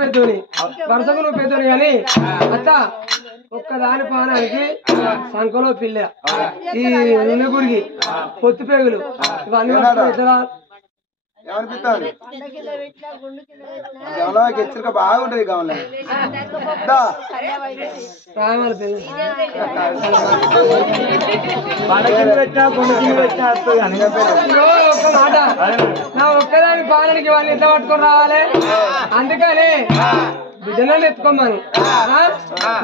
పెద్దోని వరుసకు నువ్వు పెద్దోని కానీ అత్త ఒక్కదాని పానానికి సంకలో పిల్ల ఈ నూనె గురికి పొత్తు పేగులు ఇవన్నీ ఏమనిపిస్తుంది హెచ్చరిక బాగుంటది కావాలి ఒక్క మాట నా ఒక్కదాని పాలనకి వాళ్ళు ఎంత పట్టుకొని రావాలి అందుకని బిడ్డలను ఎత్తుకోమను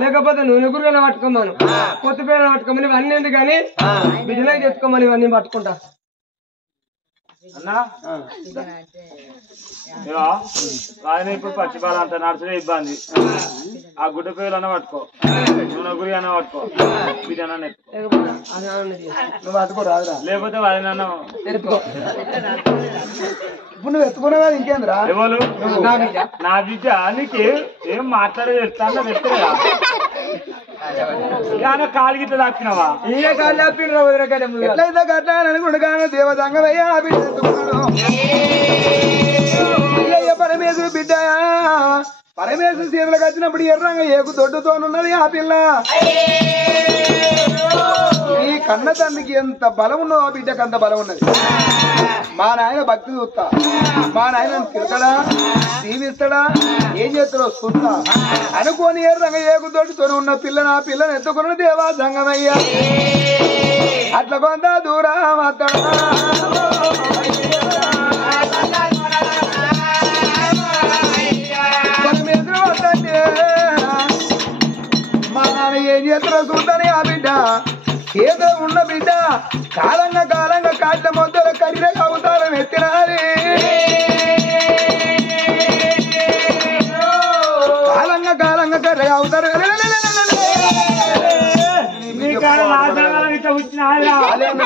లేకపోతే నూనె గురువులను పట్టుకోమను పొత్తు పేరులను పట్టుకోమని ఇవన్నీ ఎందుకు కానీ బిడ్డలకి ఎత్తుకోమని ఇవన్నీ పట్టుకుంటా అన్నా ఆయన ఇప్పుడు పచ్చిపాలు అంత నడుచుడే ఇబ్బంది ఆ గుడ్డ పేరు అన్న పట్టుకో నూనె గురి అన్న పట్టుకో బిడ్డనన్న నువ్వు పట్టుకోరాదురా లేకపోతే వాళ్ళనన్న ఎత్తుకో ఇప్పుడు నువ్వు ఎత్తుకున్నావా ఇంకేంద్రా ఎవరు నా బిడ్డ నీకు ఏం మాట్లాడేది ఎట్లా ఎత్తలేదా కాలు గిట్ల దాపినావా ఇక కాళ్ళు దాపిన ఎట్లయితే కట్టా అనుకుంటున్నాను దేవతంగమయ్యా బిడ్డ ఎత్తుకున్నాడు పరమేశ్వరు బిడ్డ పరమేశ్వరు సీతలకు వచ్చినప్పుడు ఎర్రంగా ఏకు దొడ్డుతోనున్నది ఆ పిల్ల ఈ కన్న తండ్రికి ఎంత బలం ఉన్నదో ఆ బిడ్డకు అంత బలం ఉన్నది మా నాయన భక్తి చూస్తా మా నాయన తిడతాడా దీవిస్తాడా ఏం చేస్తాడో చూస్తా అనుకోని ఎర్రంగా ఏకు దొడ్డుతో ఉన్న పిల్లని ఆ పిల్లని ఎత్తుకున్న దేవా సంగమయ్యా అట్లా కొంత దూరం అత్తడా మా నాన్న ఏం చేస్తారో చూద్దాని ఆ బిడ్డ ఏదో ఉన్న బిడ్డ కాలంగా కాట్ల మొదలు కడిరే అవతారం ఎత్తినాలి కాలంగా కర్రే అవుతారు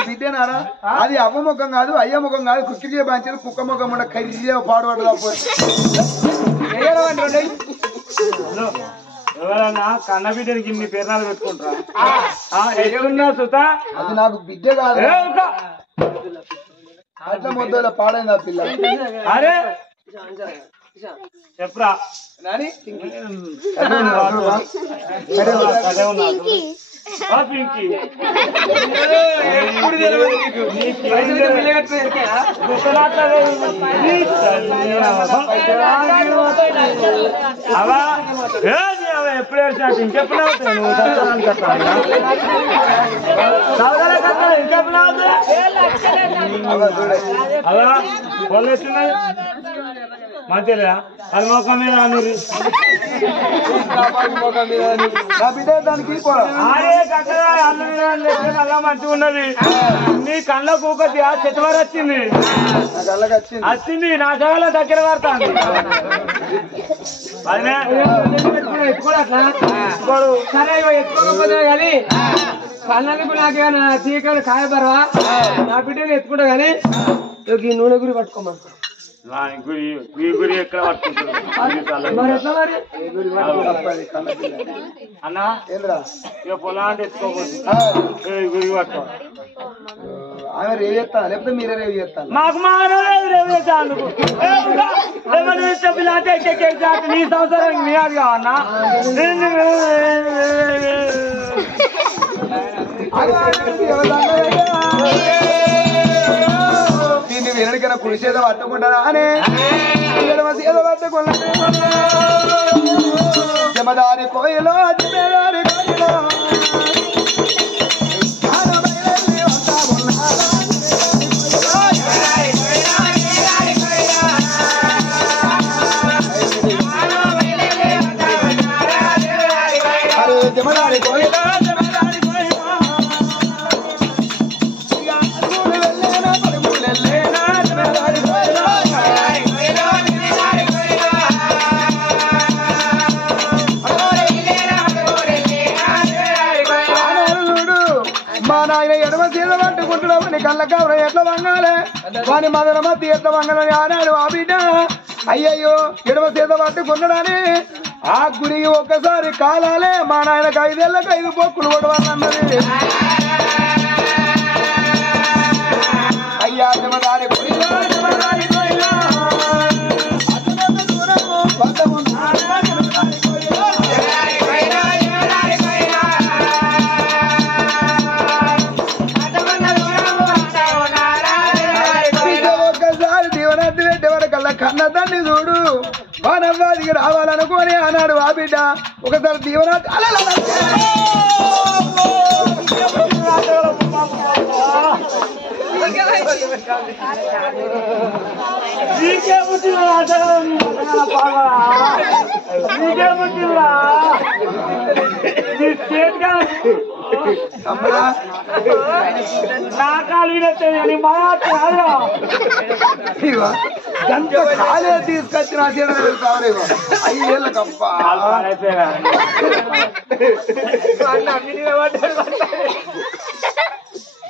బిడ్డనారా అది అవ్వ ముఖం కాదు అయ్య ముఖం కాదు కుక్కిగే బాంచారు కుక్క ముఖం కూడా కరిగే పాడుపడదు ఎవరన్నా కన్న బిడ్డకి ఇన్ని పేర్నాలు పెట్టుకుంటారా ఎక్కడున్నా సుతా అది నాకు బిడ్డ కాదు అట్లా మొదలు పాడైంది ఆ పిల్ల అరే చెప్పరా అవా ఎప్పుడు ఏడ్చాడు ఇంకెప్పుడు అవుతాయి నువ్వు ఇంకెప్పుడు అలా వాళ్ళు ఎత్తున్నాయి మంచిగా అది మొఖం మీద అలా మంచిగా ఉన్నది నీ కళ్ళకు ఒకటి ఆ చెట్టువారు వచ్చింది వచ్చింది నా సగల దగ్గర పడుతుంది సరే ఎత్తుకోకపోతే కానీ కళ్ళకు నాకేమైనా చీకలు కాయబరవా నా బిడ్డని ఎత్తుకుంటా కానీ ఈ నూనె గురి పట్టుకోమని గురి ఎక్కడ పట్టుకుంటారు అన్నా ఇక పొలాంటి ఎత్తుకోకపోతే గురి పట్టుకో ఆమె రేవు చేస్తా లేకపోతే మీరే రేవు చేస్తాను మాకు రేవు చేస్తాను నీ సంవత్సరం నీ అది కావన్నా దీన్ని వెనకైనా కుడిసేదో పట్టుకుంటారా అనే ఏదో పట్టుకున్నా జమదారి కోయిలో జమదారి కోయిలో జమదారి కోయిలో కళ్ళ కవర ఎట్లా వంగాలే వాని మదన మధ్య ఎట్లా వంగలని ఆనాడు ఆ బిడ్డ అయ్యయ్యో ఎడమ చేత పట్టుకున్నాడని ఆ గురి ఒక్కసారి కాలాలే మా నాయనకు 5 ఏళ్ళకి 5 పొక్కులు కొడవాలన్నది అయ్యా జమదారి దూరం ఆనాడు ఆ బిడ్డ ఒకసారి దీవెన నా కాలు వినొచ్చేది ఎంత కాలే తీసుకొచ్చిన కావాలి 5 ఏళ్ళకప్ప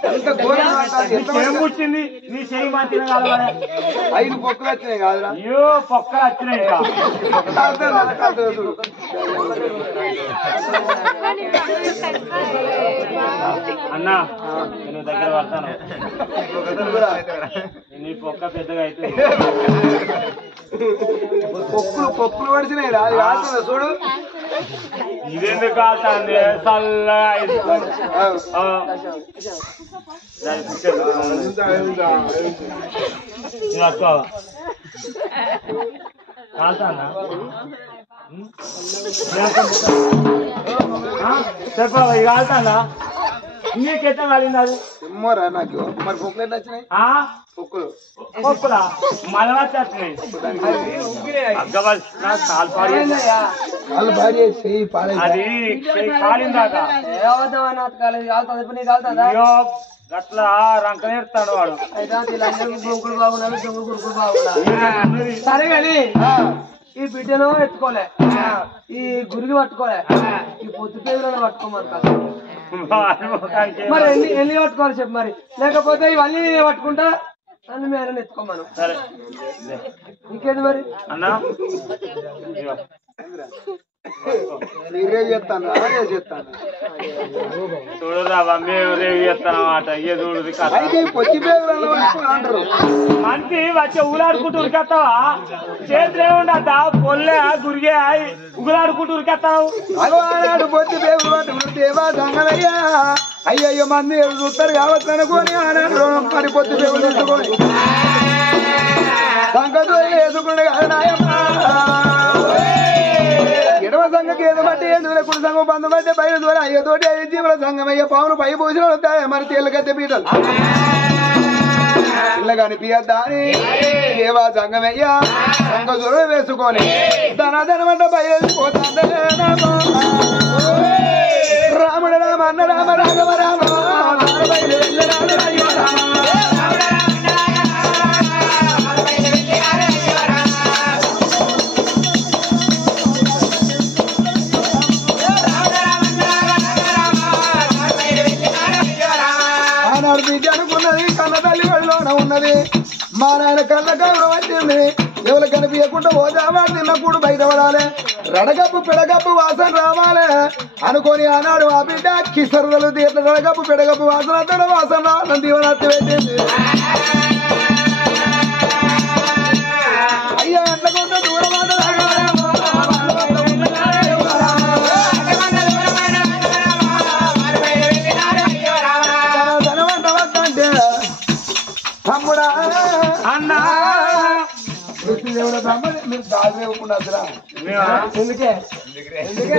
ఎంత ఘోరం ఏం పుట్టింది నీ చేయి మంచిగా కాలవా 5 పొక్కులు వచ్చినాయి కాదురా అయ్యో పొక్కలు వచ్చినాయి అన్నా నేను దగ్గర పడతాను నీ పొక్క పెద్దగా అయితే పొక్కులు పడిచినాయి రా కాదు చూడు ఇదెందుకు కాల్తాంది చల్లగా కాల్తానా చెప్పావా ఇక కాల్తానా నీకెట్లా కాలింది అది ఎమ్మోరా నాకు మరి పొక్కులు ఎట్లా వచ్చినాయి పొక్కులు పొక్కులా మలవాచి వచ్చినాయి వాళ్ళు భార్య చెయ్యి పాడే అది కాలిందాక అయ్యో గట్లా రంక నేర్తాడు వాడు సరే కానీ ఈ బిడ్డను ఎత్తుకోలే ఈ గురికి పట్టుకోలే ఈ పొద్దు పేరులను పట్టుకోమని మరి ఎన్ని పట్టుకోవాలి చెప్పు మరి లేకపోతే ఇవన్నీ నేనే పట్టుకుంటా నన్ను మీరు ఎత్తుకోమను సరే ఇంకేది మరి అన్నా రేవు చేస్తాను అదే చేస్తాను చూడురా మేము రేవు చేస్తానమాట ఇక చూడు అయితే పొచ్చి పేరు అంటారు మంచి వచ్చి ఊలాడుకుంటూ ఉరికెత్తావా చేతులు ఏముండద్దా పొల్లే గురిగే ఉగులాడుకుంటూ ఉరికెత్తావు అగవాడు పొచ్చి పేరు పట్టుకుని దేవా సంగమయ్యా అయ్యయ్యో మంది చూస్తారు కావచ్చు అనుకోని ఆనాడు మరి పొచ్చి పేరు తెచ్చుకొని సంగతులు వేసుకునే కాదు నాయమ్మ ఎడవ సంఘకి ఏదో బట్టి ఏదో కుడి సంఘం బంధు బట్టి బయట ద్వారా అయ్యతోటి జీవుల సంఘం అయ్యే పావులు పై పూజలు వస్తాయి మరి తేళ్ళకైతే పీటలు ఇళ్ళ కనిపించద్దా అని దేవా సంఘమయ్యా సంఘ దూరం వేసుకొని ధనధనమంట బయలుపోతాడు రాముడు రామ అన్న రామ రాఘవ రామ ఆనాడు బిడ్డ అనుకున్నది కన్న తల్లి వాళ్ళలోన ఉన్నది మా నాయన కళ్ళ గౌరవం వచ్చింది ఎవరు కనిపించకుండా ఓదావాడు తిన్నప్పుడు బయటపడాలి రడగప్పు పెడగప్పు వాసన రావాలి అనుకొని ఆనాడు ఆ బిడ్డ కిసరుదలు తీర్ల రడగప్పు పెడగప్పు వాసన తన వాసన రావాలని దీవనత్తి పెట్టింది అయ్యా అట్లా కొంత దూరం తమ్ముడా అన్నా దేవుడు మీరు దారి ఇవ్వకుండా అసలు ఎందుకే ఎందుకే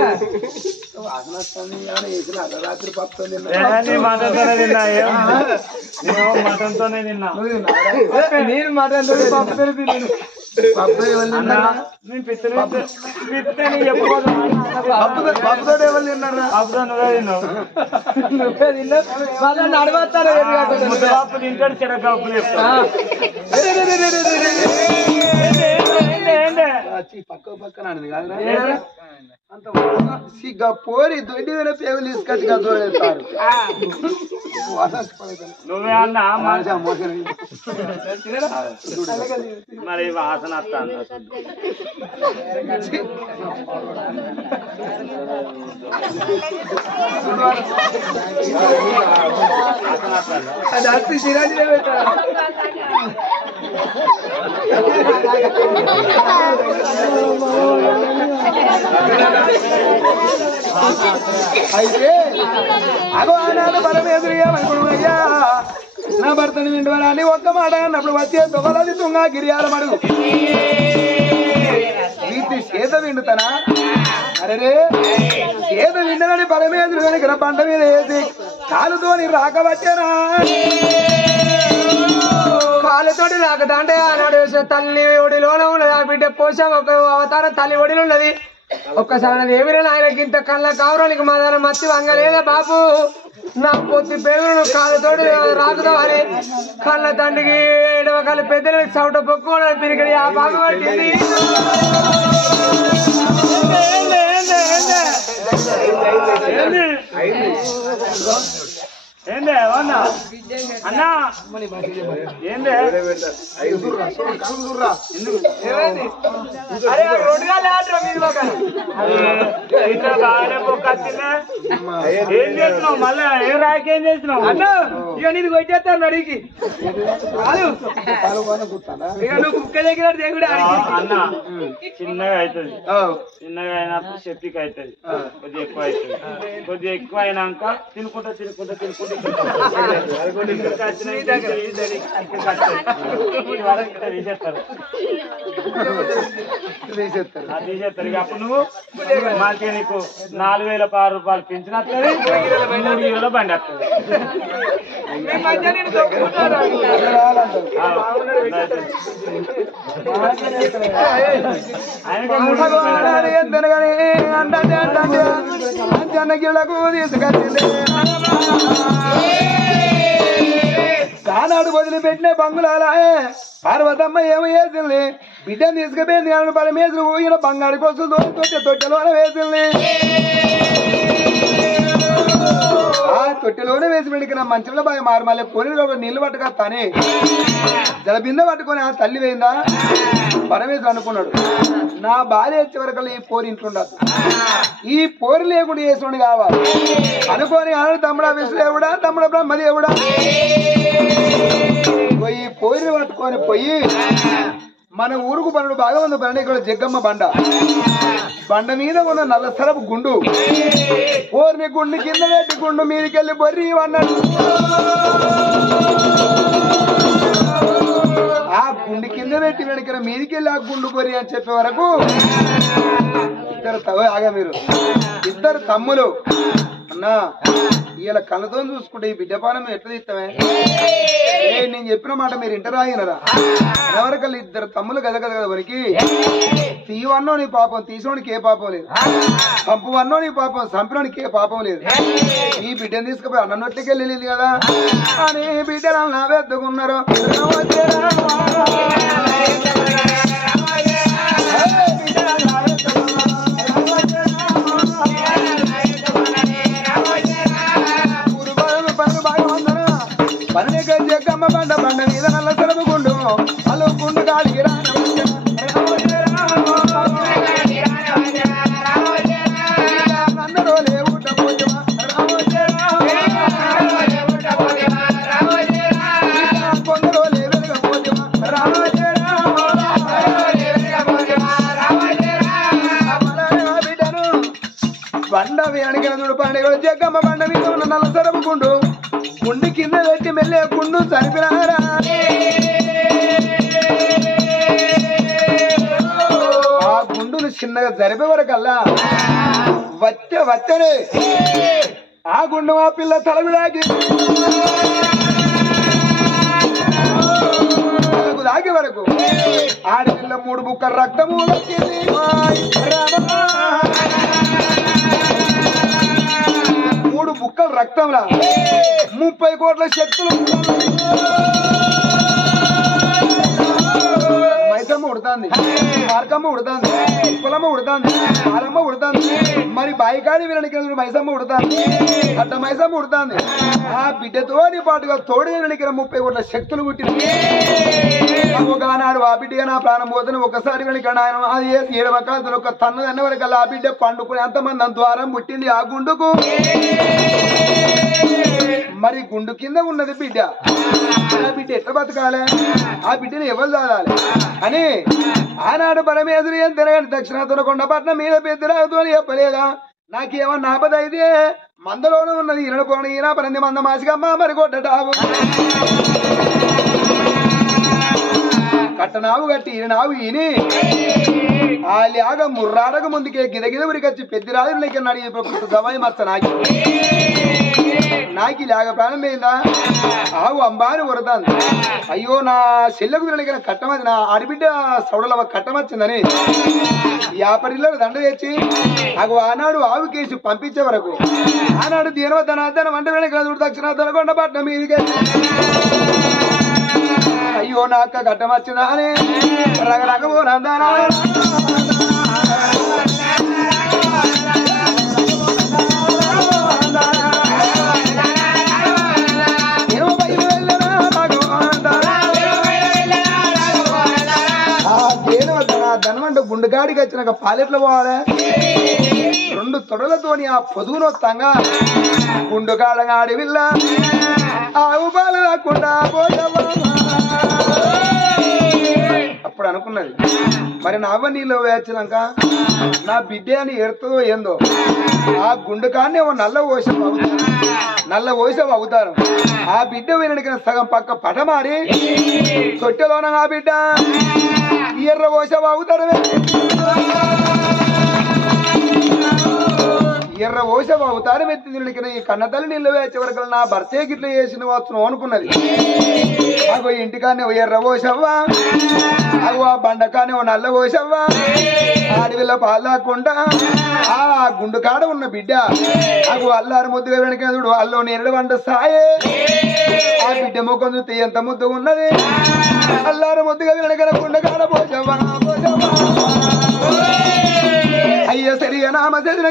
వాసన వస్తుంది ఏమైనా వేసిన అర్ధరాత్రి పప్పుతుంది మటన్తోనే తిన్నా మటన్తోనే తిన్నా నేను మాట పప్పు తిన్నాను పప్పు నేను పిత్తని చెప్పకూడదు పప్పుతో ఎవరు తిన్నారా పప్పుతో నువ్వే తిన్నావు నువ్వే తిన్నావు వాళ్ళని అడగొస్తాను పప్పు తింటాడు చెరకప్పులు చెప్తాను పక్క పక్కన కాదురా అంత సిగ్గా పోరి దొడ్డి వేరే పేగులు తీసుకొచ్చి కదోరేస్తారు నువ్వే అన్నా మరి వాసన వస్తాను అది అత్తి సిరాజీలో పెట్టారు అయితే అగో ఆనాడు బలం ఎదురుయ్యా నా భర్తని వింటున్నాని ఒక్క మాట అన్నప్పుడు వచ్చే తొగలది తుంగా గిరియాల మడుగు వీటి చేత విండుతానా అరే చేత విండనని పరమేశ్వరుడు కనుక పంట మీద వేసి కాలుతోని రాకబట్టేనా కాళ్ళతోటి రాకదా అంటే ఆనాడు తల్లి ఒడిలోనే ఉన్నది ఆ బిడ్డ పోషం ఒక అవతారం తల్లి ఒడిలో ఉన్నది ఒక్కసారి ఏమిరైనా ఆయనకి ఇంత కళ్ళ కావరానికి మా దాని మత్తి వంగలేదా బాబు నా పొత్తి పేరు కాళ్ళతోటి రాకుదాం అని కళ్ళ తండ్రికి ఏడవ కళ్ళ పెద్దలు చౌట పొక్కుని తిరిగి ఆ బాబు పట్టింది ఏందే అన్నా అన్నా ఏందే ఇట్లా బాగానే పొక్కొచ్చిందా ఏం చేస్తున్నావు మళ్ళా ఏం రాకేం చేస్తున్నావు అన్నా ఇక నేను కొట్టేస్తాను అడిగి ఇక నువ్వు కుక్క దగ్గర దేవుడు అన్న చిన్నగా అవుతుంది చిన్నగా అయినప్పుడు శక్తికి అవుతుంది కొద్దిగా ఎక్కువ అవుతుంది కొద్దిగా ఎక్కువ అయినాక తినుకుంటా తినుకుంటా తినుకుంటా తీసేస్తారు ఇక అప్పుడు నువ్వు మంచిగా నీకు 4,016 రూపాయలు పెంచిన 3 కిలోల బండి వస్తుంది కానాడు వదిలిపెట్టిన బంగుళాలా పార్వతమ్మ ఏమో వేసింది బిడ్డను తీసుకుపోయింది అని పరమేశ్వరు పోయిన బంగారు కోసం తొట్టెలోనే వేసింది ఆ తొట్టెలోనే వేసి పెడికిన మంచంలో బాగా మారు మళ్ళీ పొరిలో నీళ్లు పట్టుగా తనే జల బిందె పట్టుకొని ఆ తల్లి పోయిందా పరమేశ్వరు అనుకున్నాడు నా భార్య వచ్చే వరకు ఈ పోరి ఇంట్లో ఉండదు ఈ పోరి లేకుండా చేసినోడు కావాలి అనుకోని అన్నాడు తమ్ముడా విష్ణుదేవుడా తమ్ముడ బ్రహ్మదేవుడా ఈ పోరిని పట్టుకొని పోయి మన ఊరుకు పనుడు బాగా ఉంది పని ఇక్కడ జగ్గమ్మ బండ మీద ఉన్న నల్ల సరపు గుండు పోరిని గుండు కింద పెట్టి గుండు మీదికెళ్ళి బొర్రి అన్నాడు ఆ గుండు కింద పెట్టి వెనక మీదికెళ్ళి ఆ గుండు బొర్రి అని చెప్పే వరకు ఇద్దరు తమ్ములు అన్నా ఇలా కళ్ళతో చూసుకుంటే ఈ బిడ్డపానం ఎట్లా తీస్తామే నేను చెప్పిన మాట మీరు ఇంటర్ ఆగినరా ఎవరికల్లా ఇద్దరు తమ్ములు గద గద వరకు తీవన్నో నీ పాపం తీసినోనికి ఏ పాపం లేదు పంపువన్నో నీ పాపం చంపినోనికి ఏ పాపం లేదు ఈ బిడ్డను తీసుకుపోయి అన్న నొట్టికి వెళ్ళింది కదా అని బిడ్డలు నా వెతుకున్నారు జగ్గమ్మ బండ మీద నల్ల సరపుకుండు అలు గుండు కాడికి అందరూ లేవు కొందరు బిడ్డను బండ వెనక చూడు పండుగ జగ్గమ్మ బండ మీద ఉన్న నల్ల సరపుకుండు గుండు కింద పెట్టి మెల్లే గుండు చనిపినారా ఆ గుండును చిన్నగా జరిపే వరకల్లా వచ్చనే ఆ గుండు మా పిల్ల తలవిడాకి దాగే వరకు ఆడపిల్ల 3 బుక్కల రక్తము వచ్చింది 3 బుక్కల రక్తంలా 30 కోట్ల శక్తులు మైసమ్మ ఉడుతుంది మార్కమ్మ ఉడుతుంది కులమ్మ ఉడుతుంది ఆలమ్మ ఉడుతుంది మరి బాయికాడి వినడానికి మైసమ్మ ఉడుతుంది అట్ట మైసమ్మ ఉడుతుంది ఆ బిడ్డతోని పాటుగా తోడు వినడానికి 30 కోట్ల శక్తులు పుట్టింది ఒకనాడు ఆ బిడ్డగా నా ప్రాణం పోతుంది ఒకసారి వెనకండి ఆయన అది 7 వకాలతో ఒక తన్ను అన్న వరకు ఆ బిడ్డ పండుకుని ఎంతమంది అంత ద్వారం పుట్టింది ఆ గుండుకు మరి గుండు కింద ఉన్నది బిడ్డ ఆ బిడ్డ ఎట్లా బతకాలి ఆ బిడ్డను ఎవరు చాలాలి అని ఆనాడు పరమేశ్వరి ఏం తిరగని దక్షిణ కొండపట్నం మీద పెద్దరాదు అని చెప్పలేదా నాకేమన్నా ఆపద అయితే మందలోనే ఉన్నది ఈనడు పోన ఈయన 12 మంది మాసికమ్మ మరి కొట్టడావు కట్టనావు కట్టి ఈనావు ఈని ఆ లాగా ముర్రాడక ముందుకే గిదగిద ఉరికొచ్చి పెద్ద రాజు నీకన్నాడు ఇప్పుడు గవాయి మచ్చ నాకి లాగ ప్రాణం పోయిందా ఆవు అంబాని వరదాను అయ్యో నా చెల్లెకు తినడిగిన కట్టమది నా ఆడిబిడ్డ సౌడల కట్టమచ్చిందని యాపరిలో దండ తెచ్చి నాకు ఆనాడు ఆవు కేసి పంపించే వరకు ఆనాడు దీనవద్దన వంట వెనక దక్షిణ దొరకొండ పట్నం మీదికి అయ్యో నా అక్క కట్టమచ్చిందా అని రగరగబోనందానా ధనమంటే గుండెగాడికి వచ్చినాక పాలెట్లు పోవాలి 2 తొడలతోని ఆ పొదుగును వస్తాగా గుండుగాడగా అడవిల్ల ఆవు పాలు రాకుండా అప్పుడు అనుకున్నది మరి నావ నీళ్ళు వేచినాక నా బిడ్డ అని ఎడుతుందో ఏందో ఆ గుండెకాన్ని నల్ల ఓసం అవుతారు ఆ బిడ్డ వినడికి సగం పక్క పటమారి తొట్టెలోన ఆ బిడ్డ ఎర్ర ఓసం అవుతారు ఎర్ర ఓసం అవుతారు ఎత్తి తినడికి ఈ కన్నతల్లి నీళ్ళు వేసే వరకు నా భర్తే గిట్ల చేసిన వస్తున్నావు అనుకున్నది అగో ఇంటికానే ఎర్ర ఓసవ్వా అగో ఆ బండకానే నల్ల ఓసవ్వా అడవిలో పాలాకుండా ఆ గుండు కాడ ఉన్న బిడ్డ అగో అల్లారు ముద్దుగా వెనకదుడు అల్లో నేరడు వంట సాయే ఆ బిడ్డ ముఖం చూస్తే ఎంత ముద్దుగా ఉన్నది అల్లారు ముద్దుగా వెనకన గుండు కాడ పోసవ్వా అయ్య సరి నామ చదిన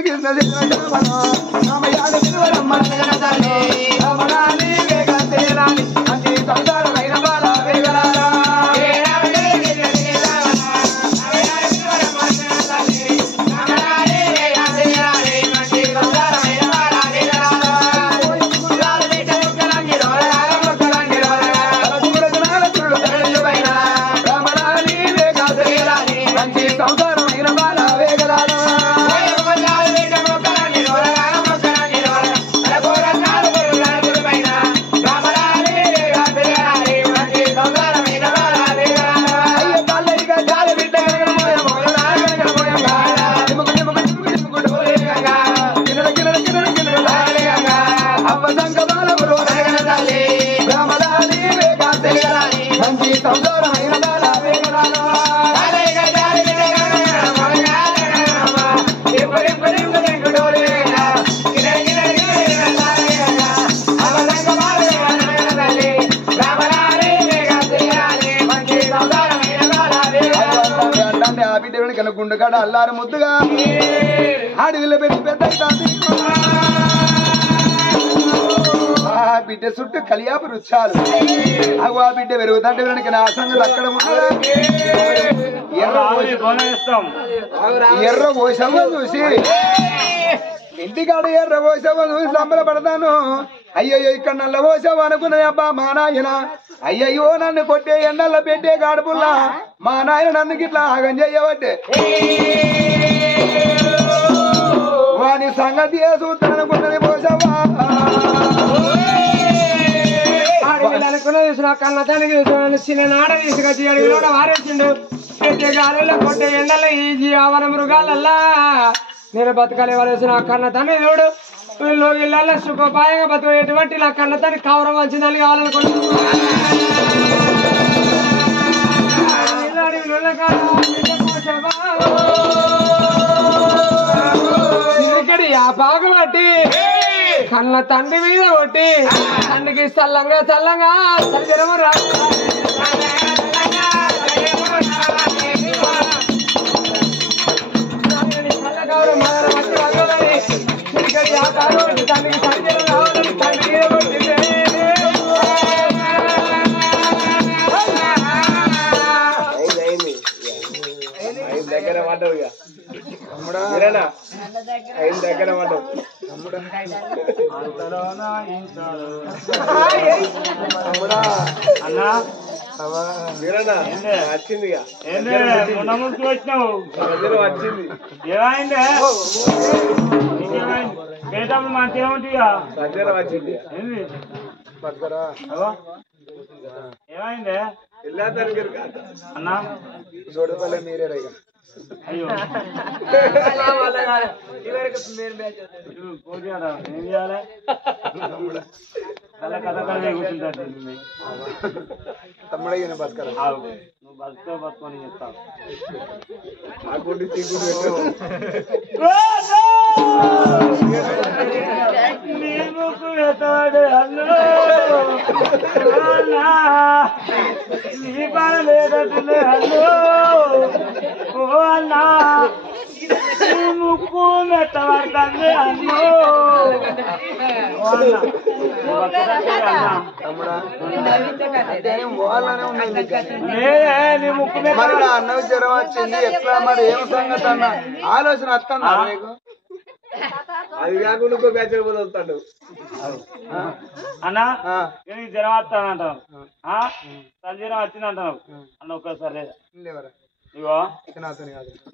గుండెకాడ అల్లారు ముద్దుగా అడవిలో పెట్టి పెద్ద ఆ బిడ్డ చుట్టూ కలియాపు రుచాలు అవు ఆ బిడ్డ పెరుగుతుంటే వెనక నా సంగతి అక్కడ ఎర్ర ఓసమ్మ చూసి ఇంటికాడ ఎర్ర ఓసమ్మ చూసి సంబరపడతాను అయ్యయ్యో ఇక్కడ నల్ల ఓసమ్మ అనుకున్నది అబ్బా మా నాయన అయ్యయ్యో నన్ను కొట్టే ఎండల్లో పెట్టే గాడుపుల్లా మా నాయన నన్ను గిట్లా ఆగం చెయ్యబట్టే వాని సంగతి చూస్తాననుకున్నది ఓసమ్మ అనుకున్న కళ్ళతానికి చిన్ననాడ తీసుకొచ్చి అడిగిలో వారేసిండు గాలిలో కొట్టే ఎండలో ఈ ఆవన మృగాలల్లా నేను బతకాలి వాళ్ళేసిన కన్న తండ్రి చూడు వీళ్ళు ఇళ్ళల్లో సుఖోపాయంగా బతుకు ఎటువంటి నా కన్న తండ్రి కవరం వచ్చిందని కావాలనుకుంటున్నాను ఆ బాగు బట్టి కన్న తండ్రి మీద కొట్టి తండ్రికి చల్లంగా చల్లంగా సరిజనము రా దగ్గర పడ్డవు దగ్గర పడ్డవు అన్నా వచ్చింది వచ్చినావు వచ్చింది ఏమైందే పేటప్పుడు మంచిగా ఉంటాయా వచ్చింది ఏంది ఏమైందే ఇలా అన్నా చూడపల్లె మీరే అయ్యో పోటీరా ఏం చేయాలి కథ కథ కథ కూర్చుంటారు తమ్ముడయ్య బతకాలి నువ్వు బతుకో బతుకొని చెప్తావు నీకు ఎతాడు అల్లు నీ పని లేదట్లే అల్లు ఓ అన్నా నీ ముక్కు మెత్తబడుతుంది అల్లు నీ ముక్కు మరి నా అన్నకు జ్వరం వచ్చింది ఎట్లా మరి ఏం సంగతి అన్న ఆలోచన వస్తుందా నీకు అది కాకుండా ఇంకో బ్యాచ్ వస్తాడు అన్నా నీకు జ్వరం వస్తానంటావు జ్వరం వచ్చిందంటావు అన్న ఒక్కసారి ఇగో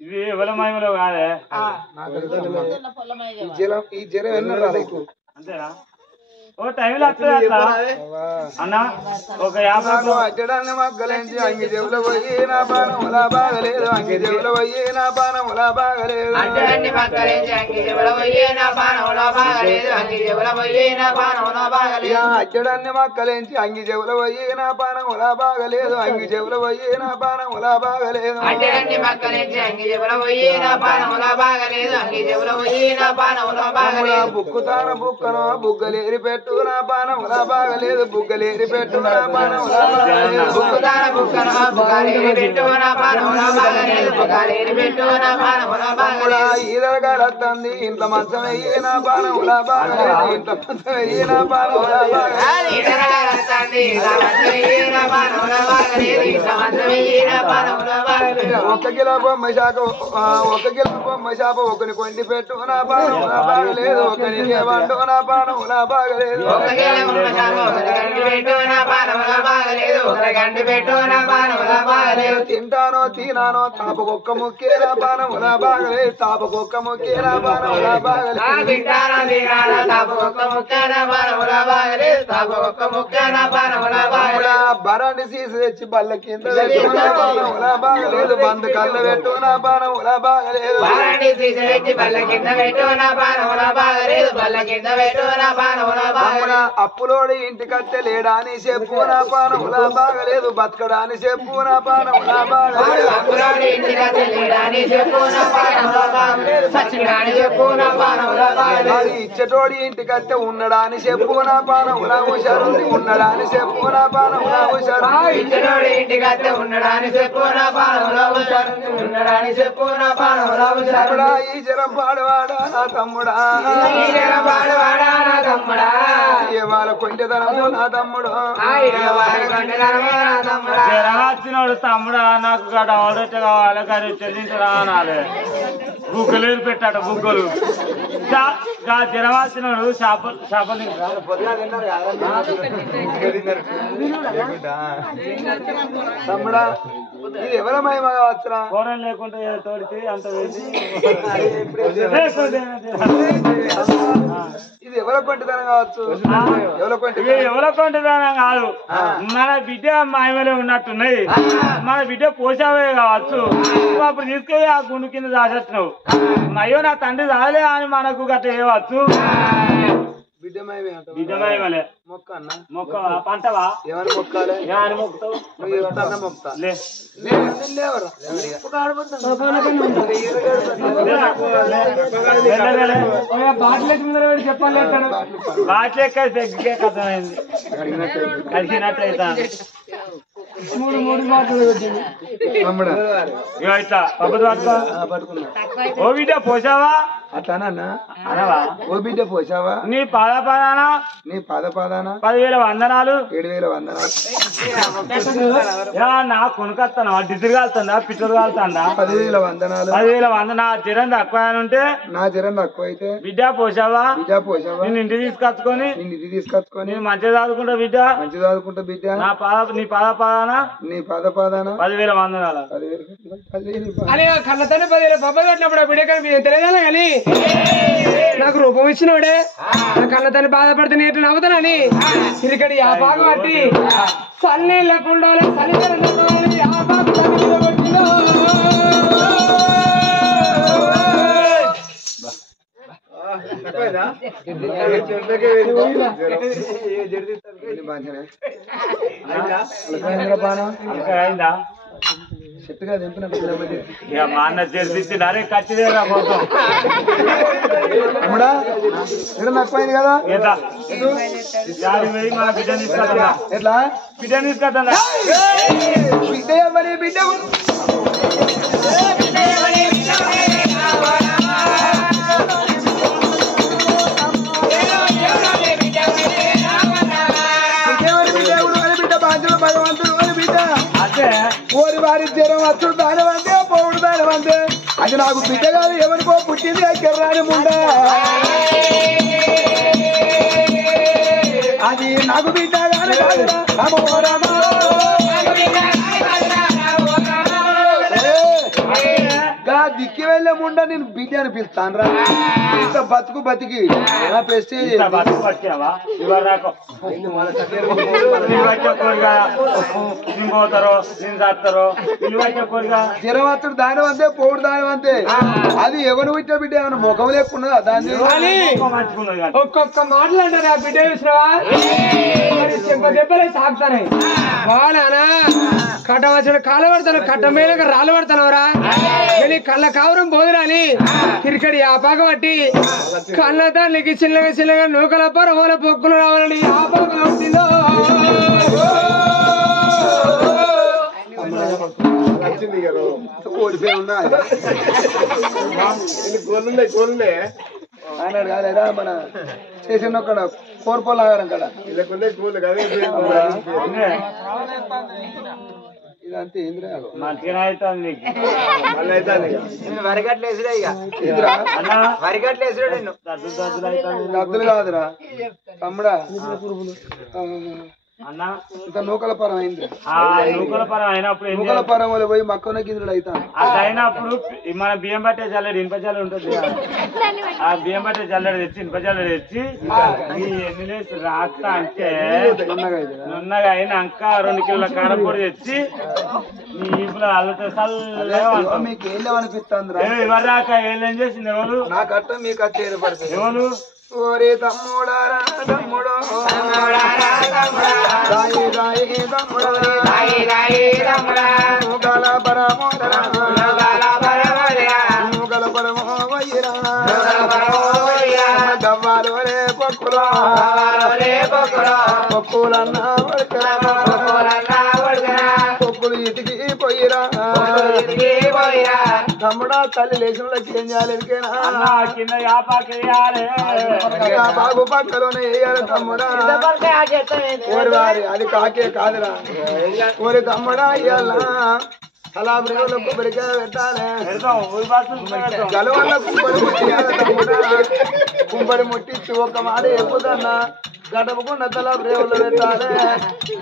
ఇది ఎవరి మహిమలో కాదే ఈ జ్వరం ఎన్నో రాలేదు అంతేనా ఓ టైంలో వస్తుంది అన్న ఒక 50 అచ్చడాన్ని మగ్గలేంచి అంగి చెవులు పోయి నా పానం ఉలా బాగలేదు అంగి చెవులు పోయి నా పానం ఉలా బాగలేదు అచ్చడాన్ని మగ్గలేంచి అంగి చెవులు పోయి నా పానం ఉలా బాగలేదు అంగి చెవులు పోయి నా పానం ఉలా బాగలేదు అచ్చడాన్ని మగ్గలేంచి అంగి చెవులు పోయి నా పానం ఉలా బాగలేదు అంగి చెవులు పోయి నా పానం ఉలా బాగలేదు అచ్చడాన్ని మగ్గలేంచి అంగి చెవులు పోయి నా పానం ఉలా బాగలేదు అంగి చెవులు పోయి నా పానం ఉలా బాగలేదు బుక్కుతాన బుక్కను బుగ్గలేరి పెట్టు నా పానం ఉలా బాగలేదు బుగ్గలేరి పెట్టు నా పానం ఉలా బాగలేదు బుక్కుతాన బుక్కను బుగ్గలేరి పెట్టు నా పానం ఉలా బాగలేదు బుగ్గలేరి పెట్టు నా పానం ఉలా బాగలేదు ఈదరగాలత్తంది ఇంత మంచం వెయ్యి నా పానం ఉలా బాగలేదు ఇంత మంచం వెయ్యి నా పానం ఉలా బాగలేదు ఈదరగాలత్తంది ఇంత మంచం వెయ్యి నా పానం ఉలా బాగలేదు ఇంత మంచం వెయ్యి నా పానం ఉలా బాగలేదు ఒక్క కిలో బొమ్మ షాప ఒకని కొండి పెట్టు నా పానం ఉలా బాగలేదు ఒకరికి వండు నా పానం ఉలా బాగలేదు తింటానో తినానో తాపకొక్క ముక్కే నా పానం ఉలా బాగలేదు తాపకొక్క ముక్కే నా పానం ఉలా బాగలేదు బరాండి సీసు తెచ్చి బల్ల కింద పెట్టు నా పానం ఉలా బాగలేదు బంద్ కళ్ళ పెట్టు నా పానం ఉలా బాగలేదు అప్పులోడి ఇంటికట్టె లేడా అని చెప్పు నా పానం ఉలా బాగలేదు బతకడా అని చెప్పు నా పానం ఉలా బాగలేదు అది ఇచ్చటోడి ఇంటికట్టె ఉన్నడా అని చెప్పు నా పానం ఉలా హుషారు ఉన్నడా అని చెప్పు నా పానం ఉలా హుషారు ఇంటికైతే ఉండడానికి చెప్పు నా పానం ఉండడానికి చెప్పు నా పానం ఈ జరం పాడవాడా నా తమ్ముడా పాడవాడా నా తమ్ముడా వాళ్ళ కొంచెదనము నా తమ్ముడు జ్వరం వచ్చినోడు తమ్ముడా నాకు ఆడొచ్చ కావాలి కానీ చెల్లించరా అనాలి బుగ్గలు పెట్టాట బుగ్గలు జ్వరం వచ్చినోడు చేపలు తమ్ముడా ఇది ఎవరి మహిమ కావచ్చురా కూరం లేకుండా తోడితే అంత వేసి ఇది ఎవరి కొంటిదనం కావచ్చు ఎవరో కొంటదానం కాదు మన బిడ్డ మాయమలే ఉన్నట్టున్నాయి మన బిడ్డ పోసావే కావచ్చు నువ్వు అప్పుడు తీసుకెళ్ళి ఆ గుండు కింద దాచేస్తున్నావు అయ్యో నా తండ్రి రాలే అని మనకు గట్ట వేయవచ్చు బిడ్డ మాయమలే మొక్క అన్న మొక్క పంటవా ఏమని మొక్కాలి ఏమని మొక్కుతావు మొక్తా లే బాటిల్ చెప్పాలి బాటి ఎక్క దగ్గరే కథమైంది కలిసినట్టు అవుతా మూడు బాటిల్ పెట్టింది ఇట్లా పబ్బది పట్టుకో ఓ బిడ్డ పోసావా అట్లానా అనవా ఓ బిడ్డ పోసావా నీ పాదానా నీ పాదానా 10,000 వందనాలు 7,000 వందనాలు నా కొనుకొస్తాను డిజిల్ కాలుతుందా పిట్టలు కాలుతుందా 10,000 వందనాలు 10,000 వంద నా జ్వరం తక్కువ ఉంటే నా జ్వరం తక్కువ అయితే బిడ్డ పోసావా నేను ఇంటికి తీసుకొచ్చుకొని నేను మంచిగా చదువుకుంటా బిడ్డ మంచిగా చదువుకుంటా బిడ్డ నీ పాదానా నీ పాదానా 10,000 వందనాలు అని కళ్ళతోనే 10,000 బొబ్బలు కట్టినప్పుడు ఆ బిడ్డ కానీ తెలియదా కానీ నాకు రూపం ఇచ్చినోడే నా కళ్ళతోని బాధపడితే నేను నవ్వుతానని ఇక్కడి ఆ బాగా పట్టి సన్నీ లేకుండా సన్నిధానం ఆ బాగా అయిందా చెట్టుగా దింపినట్టు ఇక మా అన్న చేసి అరే ఖచ్చితంగా మొత్తం తమ్ముడా ఇక్కడ నక్కుపోయింది కదా ఎంత 50,000 మా బిడ్డ తీసుకొద్దా ఎట్లా బిడ్డ తీసుకొద్దా బిడ్డ మరి బిడ్డ ఓరి వారి జ్వరం వచ్చుడు దానవంతే పోవుడు దానవంతే అది నాకు బిడ్డ కాదు ఎవరికో పుట్టింది కెర్రాని ముండ అది నాకు బిడ్డ కాదు దిక్కి వెళ్ళే ముండ నేను బిడ్డ అని పిలుస్తాను రా ఇంత బతుకు బతికి నా ప్రెస్టేజ్ జ్వరం వచ్చుడు దాని అంతే పోవుడు దాని అంతే అది ఎవరు పుట్టిన బిడ్డ ఏమన్నా ముఖం లేకున్నదా దాన్ని ఒక్కొక్క మాటలు అంటారు ఆ బిడ్డ చూసినావా చెంప దెబ్బలే తాగుతానే బానా కట్ట వచ్చిన కాలు పడతాను కట్ట మీద రాళ్ళు పడతానవరా వెళ్ళి కళ్ళ కావరం పోదురాని క్రికెట్ ఆపాక పట్టి కళ్ళ తల్లికి చిన్నగా చిన్నగా నూకల పరమల పొక్కులు రావాలని ఆపాక పట్టిందో ఓడిపోయి ఉన్నా గోళ్ళే అన్నాడు కాలేదా మన స్టేషన్ అక్కడ కోర్పోలు ఆగారం కదా ఇదంతే ఏంద్రా మంచిగా అవుతుంది వరిగట్లేసుడే ఇక వరిగట్లేసుడే డబ్బులు కాదురా తమ్ముడా అన్న ఇంత నూకల పరం అయింది నూకల పరం అయినప్పుడు నూకల పరం వల్ల పోయి మక్కన గింజలు అవుతాను అది అయినప్పుడు మన బియ్యం పట్టే చల్లడి ఇనుప చల్లడి ఉంటుంది ఆ బియ్యం పట్టే చల్లడి తెచ్చి ఇనుప చల్లడి తెచ్చి ఈ ఎన్ని రాస్తా అంటే నున్నగా అయినాక 2 కిలోల కారపొడి తెచ్చి నీ ఇప్పుడు అల్లతో చల్లగా మీకు ఏం అనిపిస్తుంది ఎవరు రాక ఏం చేసింది ఎవరు నా కట్ట మీ కట్ట ఏర్పడుతుంది ఎవరు ఓరే తమ్ముడా తమ్ముడు నూకల పరమోదరా నూకల పరమోయ్యరా గవ్వాలు రే పప్పులన్నా పప్పులు ఇటుకి పోయిరా తమ్ముడా తల్లి లేచినకి ఏం చేయాలి ఎందుకేనా కింద యాపాకేయాలి బాబు పక్కలోనే వేయాలి తమ్ముడా ఓరి వారి అది కాకే కాదురా ఓరి తమ్ముడా ఇయ్యాలా అలా బ్రేవులో కొబ్బరికాయ పెట్టాలి గలవల్ల కుంపడి ముట్టియాలి తమ్ముడా కుంపడి ముట్టించి ఒక మాట ఎక్కుదన్నా గడపకుండా తల బ్రేవులో పెట్టాలి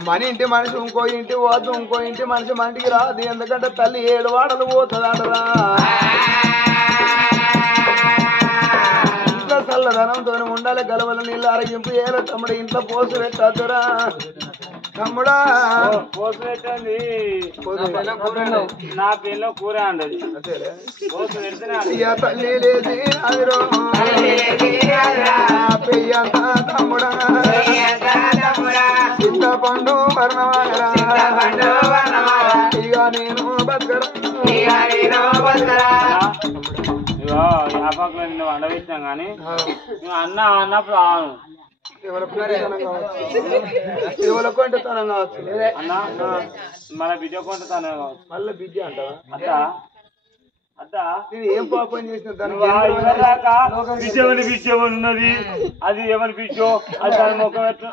మన ఇంటి మనిషి ఇంకో ఇంటి పోదు ఇంకో ఇంటి మనిషి మన ఇంటికి రాదు ఎందుకంటే తల్లి 7 వాడలు పోతుంది అంటరా ఇంట్లో చల్లదనంతో ఉండాలి గలవల నీళ్ళు అరగింపు ఏల తమ్ముడు ఇంట్లో పోసు పెట్టద్దురా తమ్ముడా పోసు పెట్టండి నా పిల్ల కూర అండి పోసు పెడితేనే తల్లి లేచి అదిరో పెయ్యంత తమ్ముడా చింతపండు వర్ణమాగరా ఇక నేను బతకరా ఇగో యాపాకులో నిన్ను వండవేసినాం కానీ అన్న అన్నప్పుడు ఆను ఎవరికి అంటే తనం కావచ్చు అన్న మన బిడ్డ కొంటాను కావచ్చు మళ్ళీ బిజీ అంటావా అట్టా అట్టా నేను ఏం పాపం చేసిన దాన్ని బిచ్చవని ఉన్నది అది ఎవరి బిచ్చో అది దాని మొక్క పెట్టు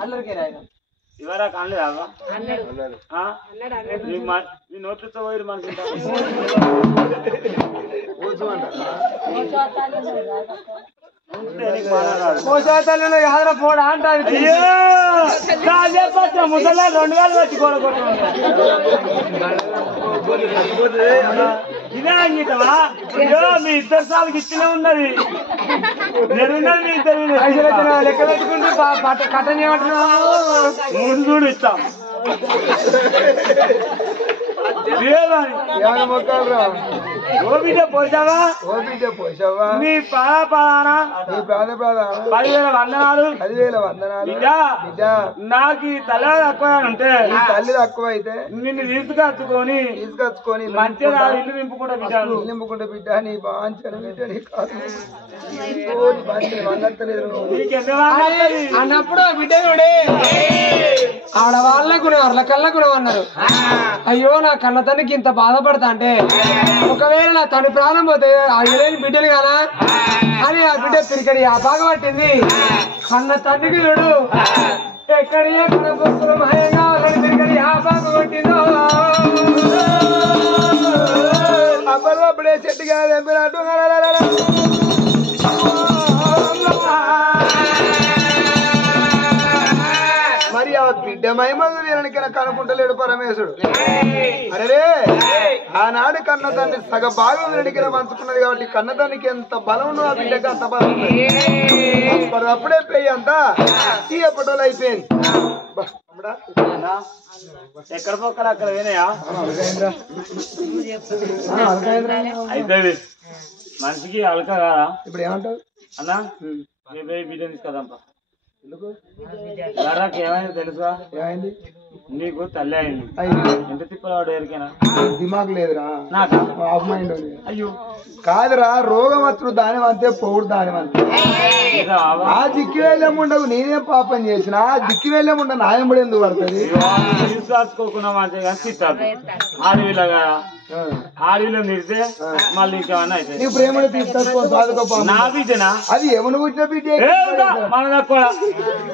ఇవరాక అనలేదా నీ నోట్లతో పోయి మనకి కోశాతల్లో యాదర పోడా అంటారు ముసలా 2 వేలు వచ్చి ఇదే అంగితవా మీ 2 సార్లకి ఇచ్చినే ఉన్నది నెరున్నది మీ 2 లెక్క పెట్టుకుంటే కట్టని ఏమంటున్నావు ముందు చూడు ఇస్తాం లేవని ఏమైనా మొక్కాలరా ఓ బిడ్డ పోసావా ఓ బిడ్డ పోసావా నీ పాదానా నీ ప్రాణ 10,000 వందనాలు 10,000 వందనాలు బిడ్డ బిడ్డ నాకు ఈ తల తక్కువ ఉంటే నీ తల్లి తక్కువ అయితే నిన్ను తీసుకొచ్చుకొని మంచిగా ఇల్లు నింపుకుంటా బిడ్డ నింపుకుంటే బిడ్డ నీ బాంచన బిడ్డ నీ కాదు నీకెంత అన్నప్పుడు బిడ్డ ఆడవాళ్ళకు అర్ల కళ్ళకు అన్నారు అయ్యో నా కన్న తండ్రికి ఇంత బాధపడతా అంటే ఒకవేళ నా తండ్రి ప్రాణం పోతే ఆ ఎలేని బిడ్డలు కానా అని ఆ బిడ్డ తిరిగి ఆ బాగా పట్టింది కన్న తండ్రికి చూడు ఎక్కడి మాయంగా తిరిగి ఆ బాగా పట్టిందో అప్పుడే చెట్టుగా మరి ఆ బిడ్డ మహిమలు వీరనికైనా కనుకుంటలేడు పరమేశుడు అరే ఆనాడు కన్న తండ్రి సగ భాగం వీరనికైనా పంచుకున్నది కాబట్టి కన్న తండ్రికి ఎంత బలం ఉన్నదో ఆ బిడ్డకి అంత బలం అప్పుడే పెయ్యి అంతా ఈ ఎప్పటోళ్ళు అయిపోయింది ఎక్కడ పోక్కడ అక్కడ వినయా అయితే మనిషికి అలక కదా ఇప్పుడు ఏమంటావు అన్నా బిడ్డ తీసుకదాంపా ఏమైంది తెలుసా ఏమైంది నీకు తల్లి అయింది ఎంత తిప్పవాడు ఎవరికైనా దిమాగ్ లేదురా నాకా ఆఫ్ మైండ్ అయ్యో కాదురా రోగం వచ్చుడు దాని అంతే పోవుడు దాని అంతే ఆ దిక్కి వెళ్ళముండవు నేనేం పాపం చేసిన ఆ దిక్కి వెళ్ళముండ నాయంబడి ఎందుకు పడుతుంది తీసుకోకుండా మంచిగా కానీ తిట్టాడు ఆడవిలాగా ఆడవిలో నిడితే మళ్ళీ ఇంకేమన్నా అయితే నీ ప్రేమను తీసుకొచ్చుకో సాధుకో నా బిడ్డనా అది ఎవరు కూర్చున్న బిడ్డ మన తక్కువ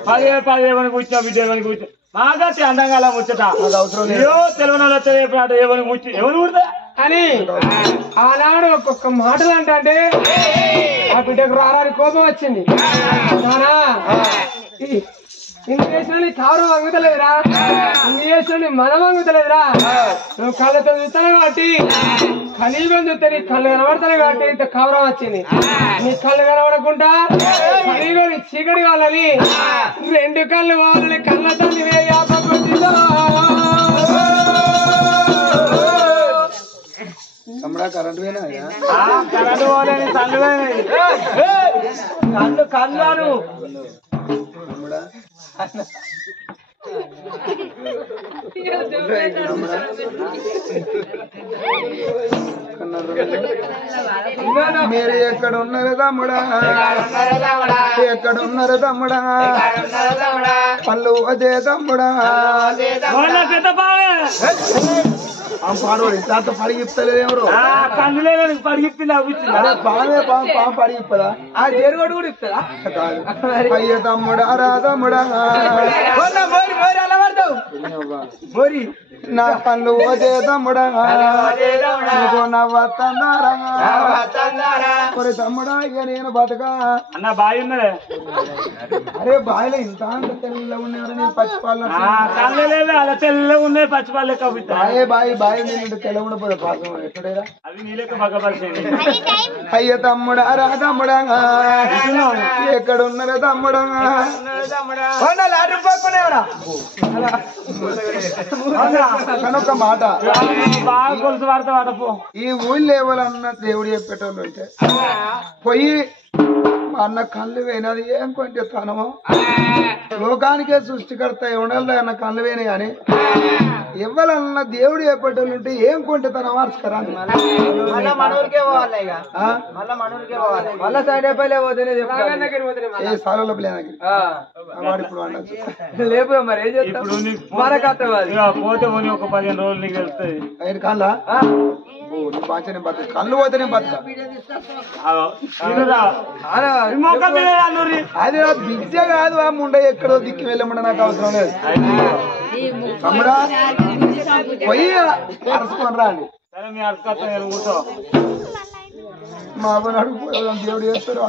10,000 కూర్చున్న బిడ్డ ఎవరికి కూర్చో మాకట్టి అందంగా అలా ముచ్చట అవసరం అయ్యో తెలియని వాళ్ళు వచ్చే ఎవరికి కూర్చు ఎవరు కూర్చా అని ఆనాడు ఒక్కొక్క మాటలు అంటే ఆ బిడ్డకు రారాని కోపం వచ్చింది నానా ఇన్ని చేసిన కారు వంగుతలేదురా ఇన్ని చేసిన మనం వంగుతలేదురా నువ్వు కళ్ళతో చూస్తాను కాబట్టి కనీసం చూస్తే నీ కళ్ళు కనబడతాను కాబట్టి ఇంత కవరం వచ్చింది నీ కళ్ళు కనబడకుండా కనీసం చీకటి కావాలని 2 కళ్ళు కావాలని కళ్ళతో కొట్టిందో కరెంట్ పోయినా కరెంటు పోలేని కళ్ళు కళ్ళు మీరు ఎక్కడ ఉన్నారు తమ్ముడా ఎక్కడ ఉన్నారు తమ్ముడా పళ్ళు అదే తమ్ముడా పాడోడి తాత పడిగిస్తలేదు ఎవరు కన్నులే పడిగిప్పింది అరే బాగా పాము పడిగిప్పదా ఆ జరుగుడు కూడా ఇస్తారా అయ్య తమ్ముడా రా తమ్ముడా మోరి నా పళ్ళు అదే తమ్ముడా నువ్వు నవ్వుతున్నారా తమ్ముడా ఇక నేను బతకా అన్న బావి ఉన్నదే అరే బావిలో ఇంత అంత తెల్లగా ఉన్నాయని పచ్చిపాలు కళ్ళలేదు అలా తెల్లగా ఉన్నాయి పచ్చిపాలు లెక్క బాయే బాయి బాయి నేను తెల్ల ఉండపోతే పాపం ఎక్కడేరా అవి నీ లెక్క బగ్గపరిచేది అయ్య తమ్ముడా రా తమ్ముడా ఎక్కడ ఉన్నారా తమ్ముడా కనుక మాట బాగా కొలుసు పడతా పడపో ఈ ఊళ్ళో ఎవరన్న దేవుడు చెప్పేటోళ్ళు ఉంటే పోయి మా అన్న కళ్ళు వేయినది ఏం కొంటే తనమో లోకానికే సృష్టికర్త ఎవడల్లా అన్న కళ్ళు వేయిన కానీ ఎవరన్నా దేవుడు చెప్పేటోళ్ళు ఉంటే ఏం కొంటే తన మార్చుకరా మళ్ళా సైడ్ అయిపోయి పోతేనే ఏ సాలలో వాడు ఇప్పుడు వండచ్చు లేపు మరి ఏం చేస్తాం పోతే పోనీ ఒక 15 రోజులు నీకు వెళ్తుంది ఆయన కళ్ళా బాగా బతుక కళ్ళు పోతేనే బతుక అది దిగ్జే కాదు ఆ ముండ ఎక్కడో దిక్కి వెళ్ళమంటే నాకు అవసరం లేదు తమ్ముడా పోయి అరుచుకొని రాండి సరే మీ అడుగుతా కూర్చో మా అవ్వని అడుగుపోయాం దేవుడు చేస్తారు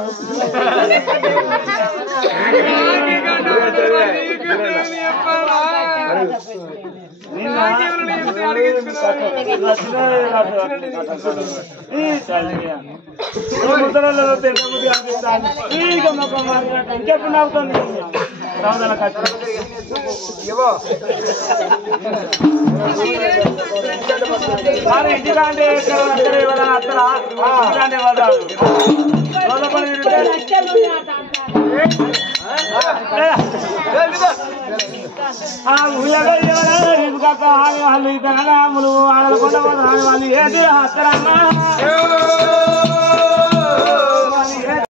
ఇంకెప్పుడు నవ్వుతుంది సౌదలకు వచ్చి ఏవో మరి ఇంటికాంటే అక్కడ ఎవరైనా అత్తరా ఇంటికాంటే వదాలు రోజుపడి వాళ్ళు ఇతర వాళ్ళు ఆడకుండా వాళ్ళు ఏంటి అత్తరమ్మా